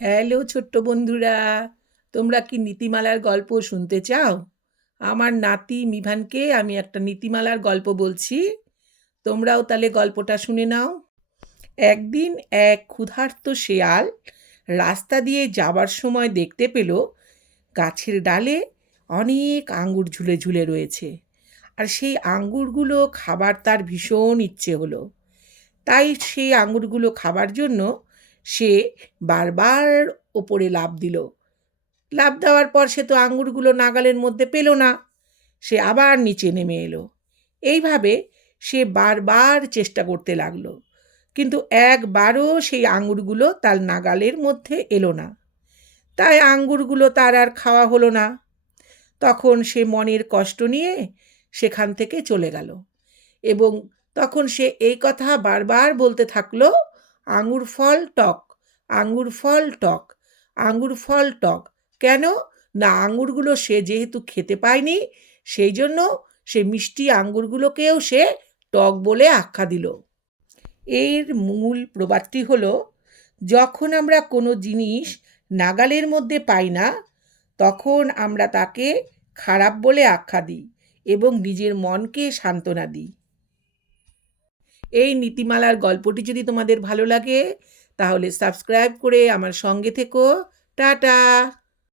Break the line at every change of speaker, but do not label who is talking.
Hello ছোট্ট বন্ধুরা, তোমরা কি নীতিমালার গল্প শুনতে চাও? আমার নাতি মিভানকে আমি একটা নীতিমালার গল্প বলছি। তোমরাও তাহলে গল্পটা শুনে নাও। একদিন এক ক্ষুধার্ত শেয়াল রাস্তা দিয়ে যাবার সময় দেখতে পেল, গাছের ডালে অনেক আঙ্গুর ঝুলে ঝুলে রয়েছে। আর সেই আঙ্গুরগুলো খাবার তার ভীষণ ইচ্ছে হলো। তাই সেই আঙ্গুরগুলো খাবার জন্য সে বারবার ওপরে লাফ দিল। লাফ দেওয়ার পর সে তো আঙুরগুলো নাগালের মধ্যে পেল না। সে আবার নিচে নেমে এলো। এইভাবে সে বারবার চেষ্টা করতে লাগল। কিন্তু একবারও সেই আঙুরগুলো তার নাগালের মধ্যে এলো না। তাই আঙ্গুরগুলো তার আর খাওয়া হলো না। তখন সে মনের কষ্ট নিয়ে সেখান থেকে চলে গেল এবং তখন সে এই কথা বারবার বলতে থাকল আঙ্গুর ফল টক, আঙ্গুর ফল টক, আঙ্গুর ফল টক। কেন? না আঙুরগুলো সে যেহেতু খেতে পায়নি, সেই জন্য সে মিষ্টি আঙ্গুরগুলোকেও সে টক বলে আখ্যা দিল। এর মূল প্রবাদটি হল, যখন আমরা কোনো জিনিস নাগালের মধ্যে পাই না, তখন আমরা তাকে খারাপ বলে আখ্যা দিই এবং নিজের মনকে সান্ত্বনা দিই। এই নীতিমালার গল্পটি যদি তোমাদের ভালো লাগে তাহলে সাবস্ক্রাইব করে আমার সঙ্গে থেকো। টাটা!